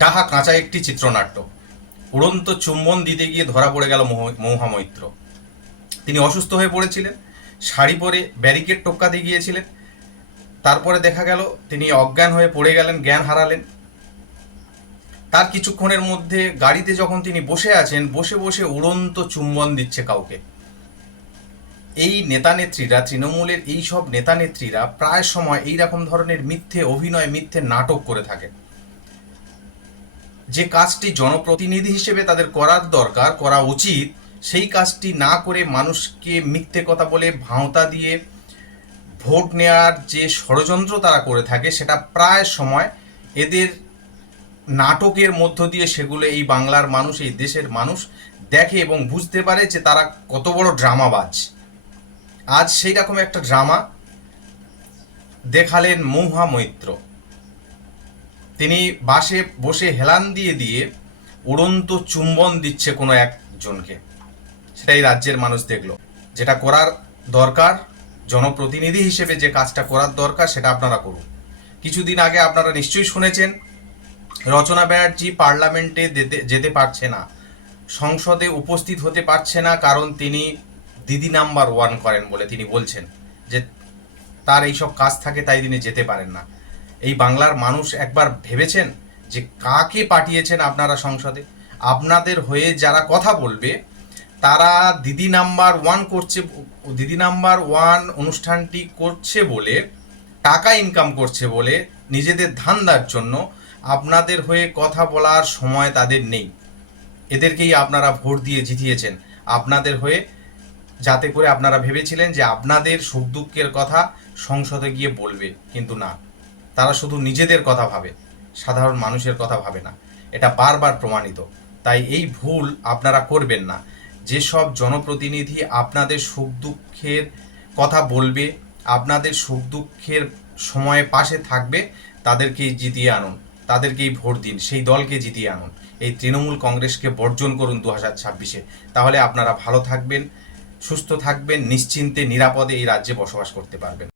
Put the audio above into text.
তাহা কাঁচা একটি চিত্রনাট্য। উড়ন্ত চুম্বন দিতে গিয়ে ধরা পড়ে গেল মহুয়া মৈত্র। তিনি অসুস্থ হয়ে পড়েছিলেন, শাড়ি পরে ব্যারিকেড টপকাতে গিয়েছিলেন। তারপরে দেখা গেল তিনি অজ্ঞান হয়ে পড়ে গেলেন, জ্ঞান হারালেন। তার কিছুক্ষণের মধ্যে গাড়িতে যখন তিনি বসে আছেন, বসে বসে উড়ন্ত চুম্বন দিচ্ছে কাউকে। এই নেতানেত্রীরা, তৃণমূলের এই সব নেতানেত্রীরা প্রায় সময় এই রকম ধরনের মিথ্যে অভিনয়, মিথ্যে নাটক করে থাকে। যে কাজটি জনপ্রতিনিধি হিসেবে তাদের করার দরকার, করা উচিত, সেই কাজটি না করে মানুষকে মিথ্যে কথা বলে ভাঁওতা দিয়ে ভোট নেওয়ার যে ষড়যন্ত্র তারা করে থাকে, সেটা প্রায় সময় এদের নাটকের মধ্য দিয়ে সেগুলো এই বাংলার মানুষ, এই দেশের মানুষ দেখে এবং বুঝতে পারে যে তারা কত বড় ড্রামাবাজ। আজ সেই রকম একটা ড্রামা দেখালেন মহুয়া মৈত্র। তিনি বাসে বসে হেলান দিয়ে দিয়ে উড়ন্ত চুম্বন দিচ্ছে কোনো একজনকে। সেটাই রাজ্যের মানুষ দেখলো। যেটা করার দরকার, জনপ্রতিনিধি হিসেবে যে কাজটা করার দরকার, সেটা আপনারা করুন। কিছুদিন আগে আপনারা নিশ্চয়ই শুনেছেন, রচনা ব্যানার্জি পার্লামেন্টে যেতে পারছে না, সংসদে উপস্থিত হতে পারছে না, কারণ তিনি দিদি নাম্বার 1 করেন বলে তিনি বলছেন যে তার এইসব কাজ থাকে, তাই তিনি যেতে পারেন না। এই বাংলার মানুষ একবার ভেবেছেন যে কাকে পাঠিয়েছেন আপনারা সংসদে? আপনাদের হয়ে যারা কথা বলবে তারা দিদি নাম্বার 1 করছে, দিদি নাম্বার 1 অনুষ্ঠানটি করছে বলে, টাকা ইনকাম করছে বলে, নিজেদের ধান্দার জন্য আপনাদের হয়ে কথা বলার সময় তাদের নেই। এদেরকেই আপনারা ভোট দিয়ে জিতিয়েছেন আপনাদের হয়ে, যাতে করে আপনারা ভেবেছিলেন যে আপনাদের সুখ দুঃখের কথা সংসদে গিয়ে বলবে, কিন্তু না, তারা শুধু নিজেদের কথা ভাবে, সাধারণ মানুষের কথা ভাবে না। এটা বারবার প্রমাণিত। তাই এই ভুল আপনারা করবেন না। যেসব জনপ্রতিনিধি আপনাদের সুখ দুঃখের কথা বলবে, আপনাদের সুখ দুঃখের সময়ে পাশে থাকবে, তাদেরকেই জিতিয়ে আনুন, তাদেরকেই ভোট দিন, সেই দলকে জিতিয়ে আনুন। এই তৃণমূল কংগ্রেসকে বর্জন করুন 2026-এ। তাহলে আপনারা ভালো থাকবেন, সুস্থ থাকবেন, নিশ্চিন্তে নিরাপদে এই রাজ্যে বসবাস করতে পারবেন।